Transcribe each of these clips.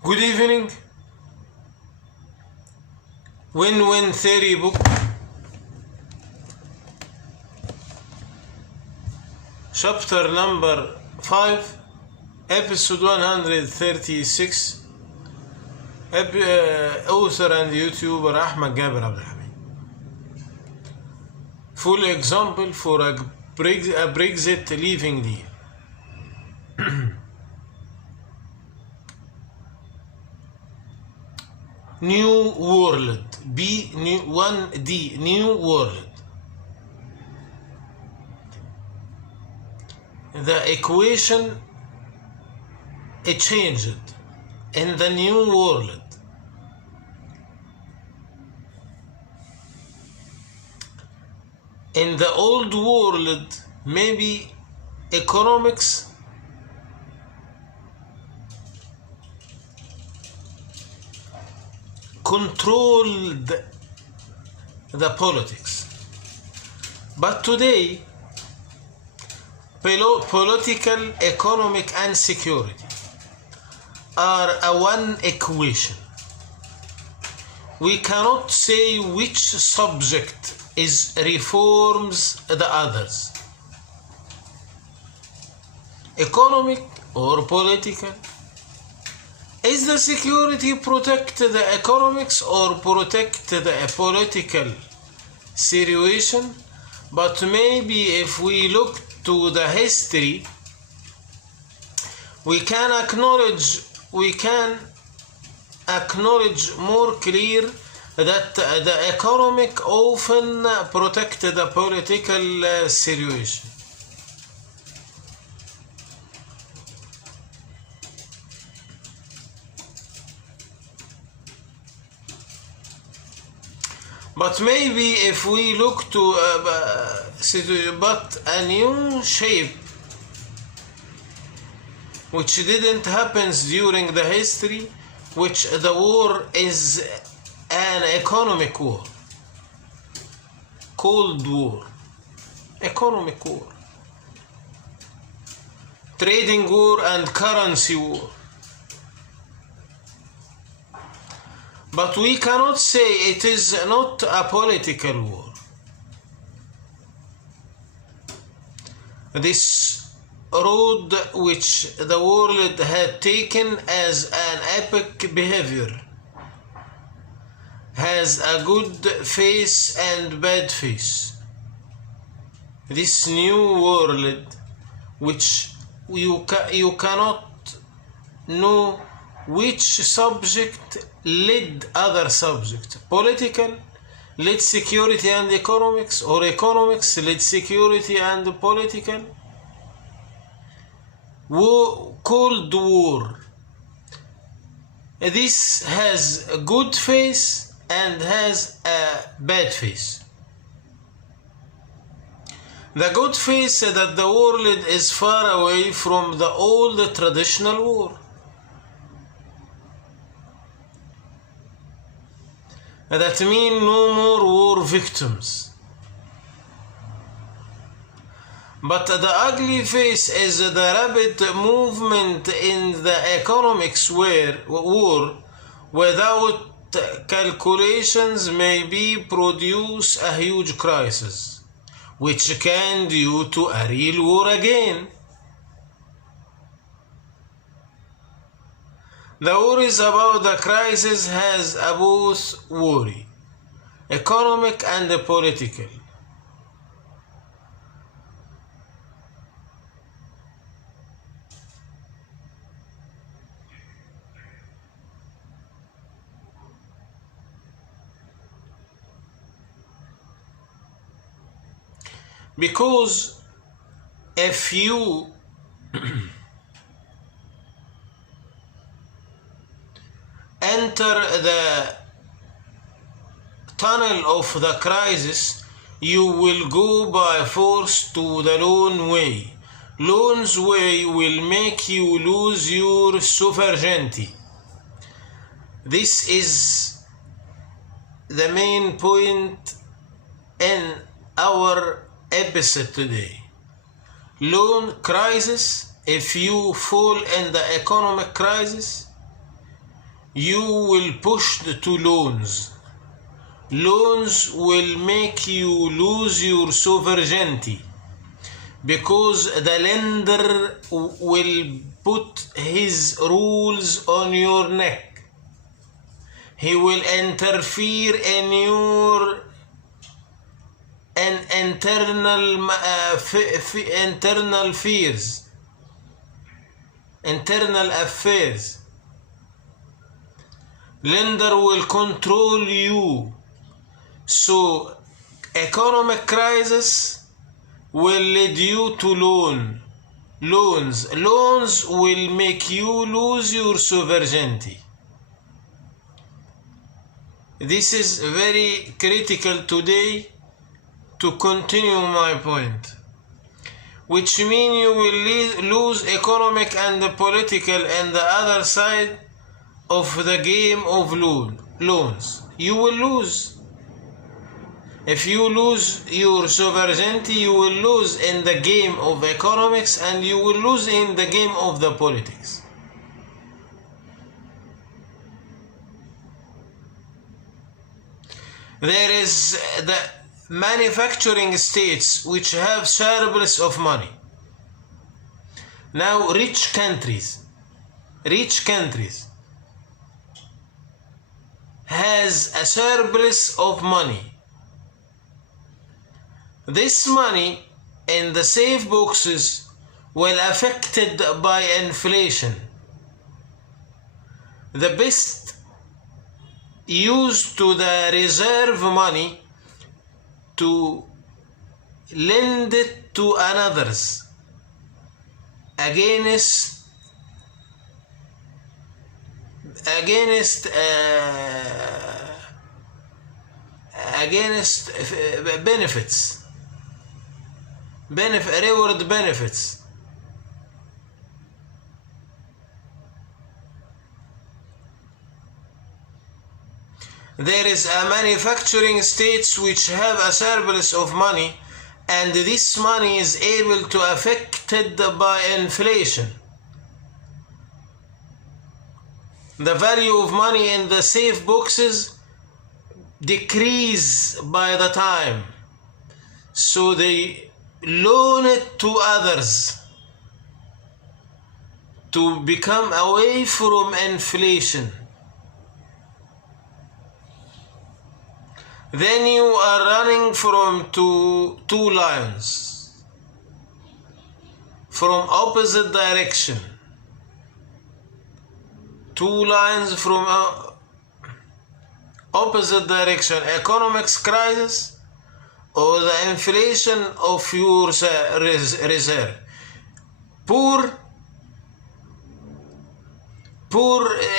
Good evening. Win-Win Theory book, chapter number 5, episode 136, author and YouTuber Ahmed Gaber Abdelhamid. Full example for a Brexit leaving deal. New world, B1D, new world. The equation changed in the new world. In the old world, maybe economics controlled the politics, but today political, economic and security are a one equation. We cannot say which subject is reforms the others, economic or political. Is the security protect the economics or protect the political situation? But maybe if we look to the history, we can acknowledge more clear that the economic often protect the political situation. But maybe if we look to but a new shape which didn't happen during the history, which the war is an economic war, Cold War, economic war, trading war and currency war. But we cannot say it is not a political war. This road which the world had taken as an epic behavior has a good face and bad face. This new world which you cannot know which subject led other subject. Political led security and economics, or economics led security and political. Cold War. This has a good face and has a bad face. The good face that the world is far away from the old traditional war. That means no more war victims. But the ugly face is the rapid movement in the economics war without calculations maybe produce a huge crisis, which can due to a real war again. The worries about the crisis has a both worry, economic and political. Because if you enter the tunnel of the crisis, you will go by force to the lone way. Lone's way will make you lose your sovereignty. This is the main point in our episode today. Loan crisis. If you fall in the economic crisis, you will push to loans. Loans will make you lose your sovereignty because the lender will put his rules on your neck. He will interfere in your internal affairs. Lender will control you. So economic crisis will lead you to loans. Loans will make you lose your sovereignty. This is very critical today to continue my point, which means you will lose economic and political and the other side of the game of loans. You will lose. If you lose your sovereignty, you will lose in the game of economics and you will lose in the game of the politics. There is the manufacturing states which have surplus of money. Now rich countries has a surplus of money. This money in the safe boxes will affected by inflation. The best used to the reserve money to lend it to others against reward benefits. There is a manufacturing states which have a surplus of money, and this money is able to affected by inflation. The value of money in the safe boxes decrease by the time, so they loan it to others to become away from inflation. Then you are running from two lions from opposite direction. Two lines from opposite direction: economics crisis or the inflation of your reserve. Poor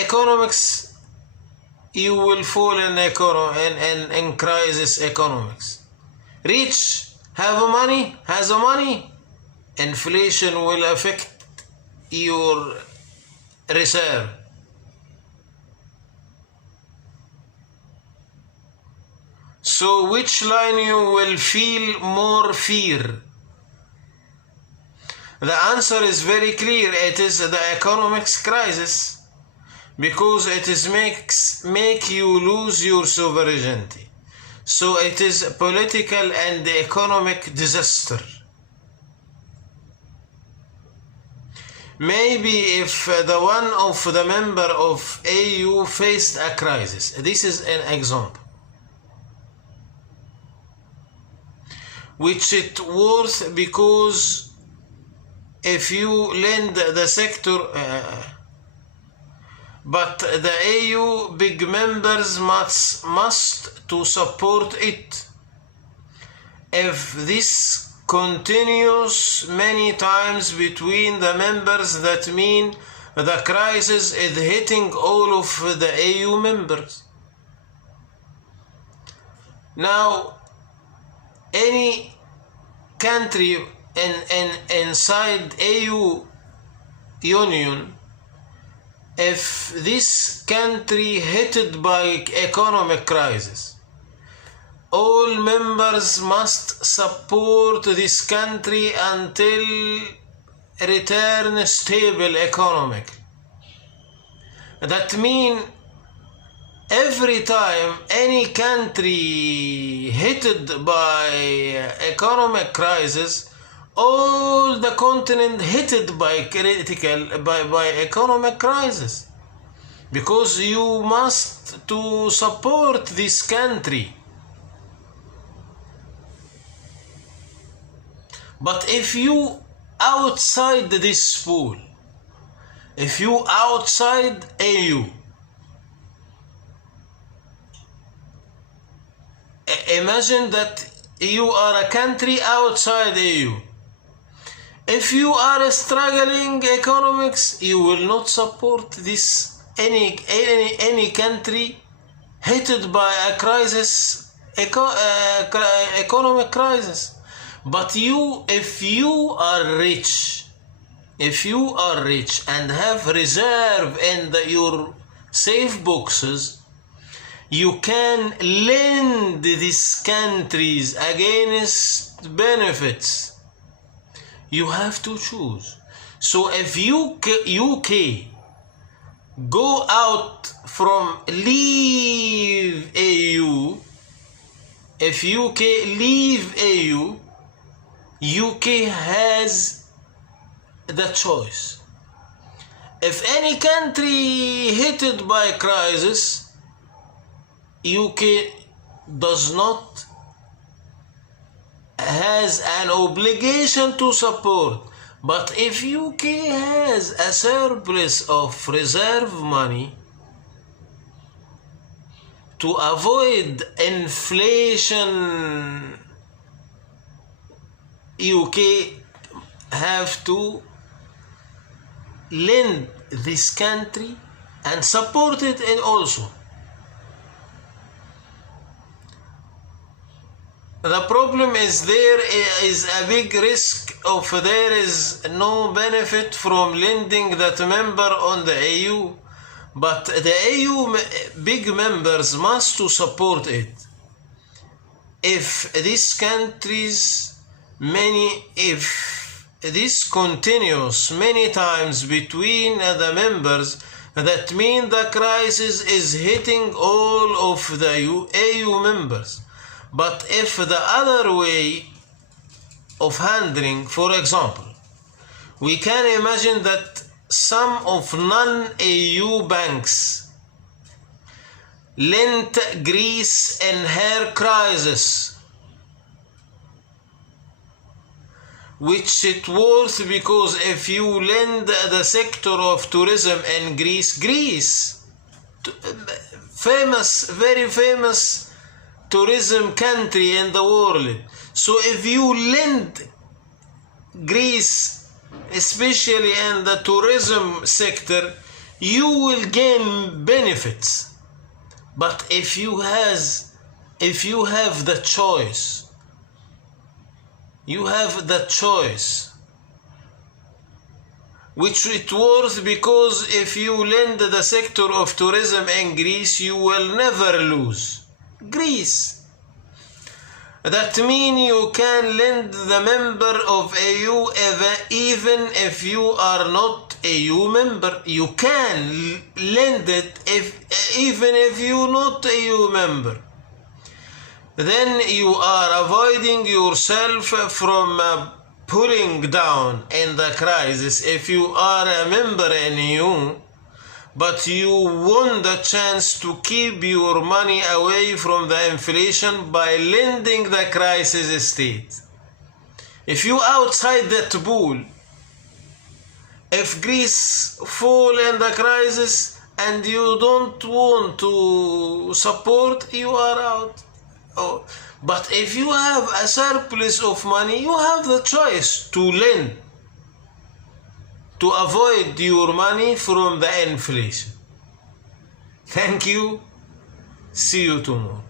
economics, you will fall in crisis economics. Rich has money, inflation will affect your reserve. So which line you will feel more fear? The answer is very clear. It is the economics crisis, because it is make you lose your sovereignty. So it is a political and economic disaster. Maybe if the one of the member of AU faced a crisis, this is an example, which it worth, because if you lend the sector but the AU big members must to support it. If this continues many times between the members, that mean the crisis is hitting all of the AU members. Now, any country inside AU Union, if this country hit by economic crisis, all members must support this country until return stable economic. That means every time any country hit by economic crisis, all the continent hit by economic crisis, because you must to support this country. But if you outside this pool, if you outside AU, imagine that you are a country outside AU. If you are struggling economics, you will not support this any country hit by a crisis, economic crisis. But if you are rich and have reserve in your safe boxes, you can lend these countries against benefits. You have to choose. So if UK go out from leave AU, if UK leave AU, UK has the choice. If any country hit by crisis, UK does not has an obligation to support. But if UK has a surplus of reserve money to avoid inflation, UK have to lend this country and support it, and also the problem is there is a big risk of there is no benefit from lending that member on the AU, but the AU big members must to support it. If these countries if this continues many times between the members, that means the crisis is hitting all of the AU members. But if the other way of handling, for example, we can imagine that some of non-AU banks lent Greece in her crisis, which it worth, because if you lend the sector of tourism in Greece, famous, very famous tourism country in the world. So if you lend Greece, especially in the tourism sector, you will gain benefits. But if you have the choice, which it worth, because if you lend the sector of tourism in Greece, you will never lose Greece. That means you can lend the member of AU even if you are not AU member. You can lend it even if you not AU member. Then you are avoiding yourself from pulling down in the crisis if you are a member in EU, but you want the chance to keep your money away from the inflation by lending the crisis state. If you outside that pool, if Greece fall in the crisis and you don't want to support, you are out. Oh, but if you have a surplus of money, you have the choice to lend to avoid your money from the inflation. Thank you. See you tomorrow.